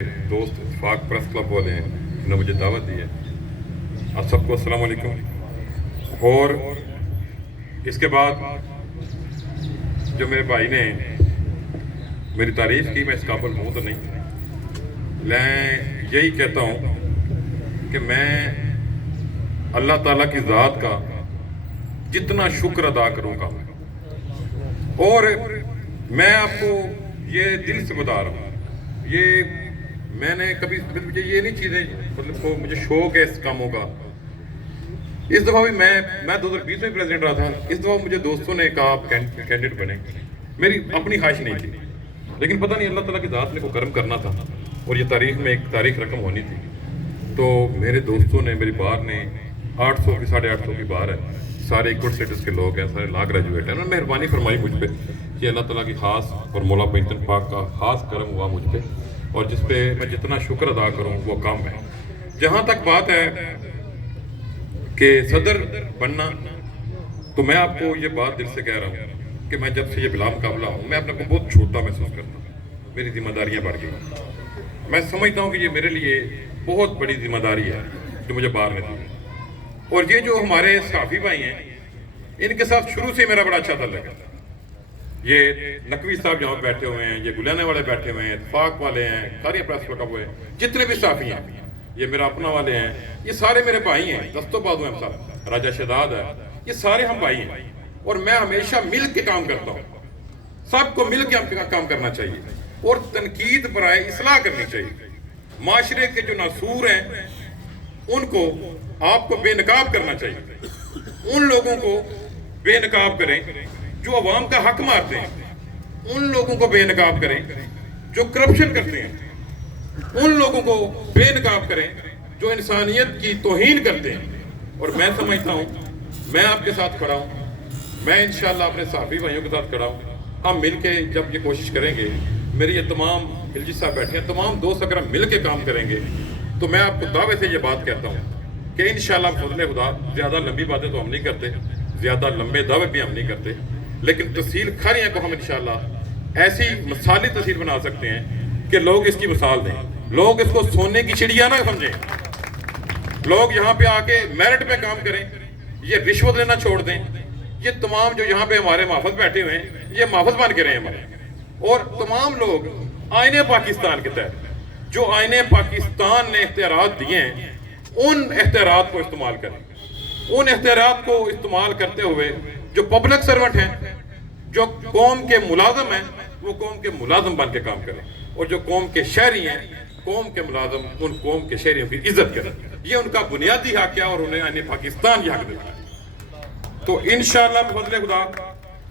दोस्त इत्तेफाक press club वाले हैं जिन्होंने मुझे दावत दी है। आप सबको अस्सलाम वालेकुम। और इसके बाद जो मेरे भाई ने मेरी तारीफ़ की, मैं इस काबिल हूँ तो नहीं। मैं यही कहता हूँ कि मैं अल्लाह ताला की ज़ात का जितना शुक्र अदा करूँगा, और मैं आपको ये दिल से बता रहा हूँ, ये मैंने कभी मुझे ये नहीं चीज़ें मतलब मुझे शौक है इस कामों का। इस दफ़ा भी मैं 2020 में प्रेसिडेंट रहा था। इस दफ़ा मुझे दोस्तों ने कहा आप कैंडिडेट बने, मेरी अपनी ख्वाहिश नहीं थी, लेकिन पता नहीं अल्लाह ताला की ज़ात ने को कर्म करना था और ये तारीख में एक तारीख रकम होनी थी। तो मेरे दोस्तों ने, मेरी बार ने 800 की 850 की बार है, सारे गुड स्टेटस के लोग हैं, सारे लॉ ग्रेजुएट हैं। उन्होंने मेहरबानी फरमाई मुझ पर कि अल्लाह ताला की ख़ास और मौला पैंतन पाक का ख़ास करम हुआ मुझ पर, और जिस पे मैं जितना शुक्र अदा करूं वो कम है। जहाँ तक बात है कि सदर बनना, तो मैं आपको ये बात दिल से कह रहा हूँ कि मैं जब से ये बिला मुकाबला हूँ, मैं अपने को बहुत छोटा महसूस करता हूँ। मेरी जिम्मेदारियाँ बढ़ गई। मैं समझता हूँ कि ये मेरे लिए बहुत बड़ी जिम्मेदारी है जो मुझे बाहर में दी। और ये जो हमारे सहाफ़ी भाई हैं, इनके साथ शुरू से मेरा बड़ा अच्छा ताल्लुक है। ये नकवी साहब जहाँ बैठे हुए हैं, ये गुलाने वाले बैठे हुए हैं, इत्तेफाक वाले हैं, सारी प्रेस लगा हुए हैं, जितने भी साफी हैं, ये मेरा अपना वाले हैं, ये सारे मेरे भाई हैं। दस्तो बादू हैं सब, राजा शहदाद है, ये सारे हम भाई हैं। और मैं हमेशा मिल के काम करता हूँ, सबको मिल के काम करना चाहिए और तनकीद बराए इस्लाह करनी चाहिए। माशरे के जो नासूर हैं उनको आपको बेनकाब करना चाहिए। उन लोगों को बेनकाब करें जो अवाम का हक मारते हैं, उन लोगों को बेनकाब करें जो करप्शन करते हैं, उन लोगों को बेनकाब करें जो इंसानियत की तौहीन करते हैं। और मैं समझता हूँ मैं आपके साथ खड़ा हूँ, मैं इंशाअल्लाह अपने साथी भाइयों के साथ खड़ा हूँ। हम मिल के जब ये कोशिश करेंगे, मेरे ये तमाम खिलजी साहब बैठे हैं, तमाम दोस्त अगर हम मिल के काम करेंगे, तो मैं आपको दावे से ये बात कहता हूँ कि इंशाअल्लाह फजल खुदा, ज़्यादा लंबी बातें तो हम नहीं करते, ज़्यादा लंबे दावे भी हम नहीं करते, लेकिन तहसील खरियाँ को हम इंशाअल्लाह ऐसी मिसाली तहसील बना सकते हैं कि लोग इसकी मिसाल दें, लोग इसको सोने की चिड़िया ना समझें, लोग यहाँ पे आके मेरिट पे काम करें, ये रिश्वत लेना छोड़ दें। ये तमाम जो यहाँ पे हमारे महफिज बैठे हुए हैं, ये महफिज बन के रहे हैं हमारे, और तमाम लोग आईने पाकिस्तान के तहत जो आईने पाकिस्तान ने इख्तियारात दिए हैं, उन इख्तियारात को इस्तेमाल करें। उन इख्तियारात को इस्तेमाल करते हुए जो पब्लिक सर्वेंट हैं, जो कौम के मुलाजम हैं, वो कौम के मुलाजम बन के काम करें, और जो कौम के शहरी हैं, कौम के मुलाजम उन कौम के शहरियों की इज्जत करें। ये उनका बुनियादी हक है और उन्हें आने पाकिस्तान की हक देता है। तो इंशाअल्लाह बफज़ल खुदा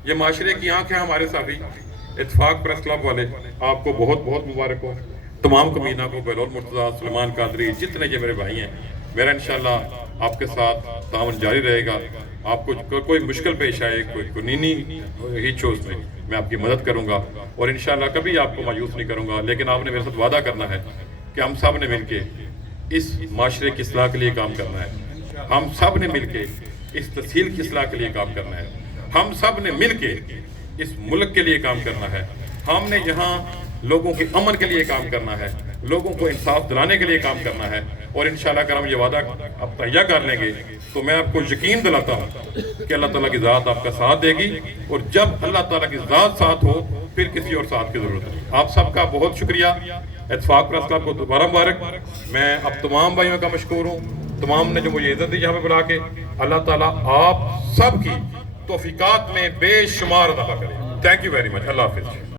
ये माशरे की आंख है हमारे साथी इत्तेफाक प्रेस क्लब वाले, आपको बहुत बहुत मुबारक हो। तमाम कमीना को, बहलोल मुर्तज़ा, सुलेमान कादरी, जितने ये मेरे भाई हैं, मेरा इंशाअल्लाह आपके साथ तावन जारी रहेगा। आपको कोई मुश्किल पेश आए, कोई नीनी हिचोस में, मैं आपकी मदद करूंगा और इंशाअल्लाह कभी आपको मायूस नहीं करूंगा। लेकिन आपने मेरे साथ वादा करना है कि हम सब ने मिलके इस माशरे की इस्लाह के लिए काम करना है, हम सब ने मिलके इस तहसील की इस्लाह के लिए काम करना है, हम सब ने मिलके इस मुल्क के लिए काम करना है, हमने यहाँ लोगों के अमन के लिए काम करना है, लोगों को इंसाफ दिलाने के लिए काम करना है। और इंशाअल्लाह अगर हम ये वादा अब तैयार कर लेंगे, तो मैं आपको यकीन दिलाता हूँ कि अल्लाह ताला की ज़ात आपका साथ देगी, और जब अल्लाह ताला की ज़ात साथ हो फिर किसी और साथ की ज़रूरत नहीं। आप सबका बहुत शुक्रिया। इत्तेफाक प्रेस क्लब को दोबारा मुबारक। मैं अब तमाम भाइयों का मशकूर हूँ, तमाम ने जो मुझे इज्जत दी यहाँ पे बुला के। अल्लाह ताला आप सब की तौफीकात में बेशुमार अदा करे। Thank you very much. अल्लाह हाफिज़।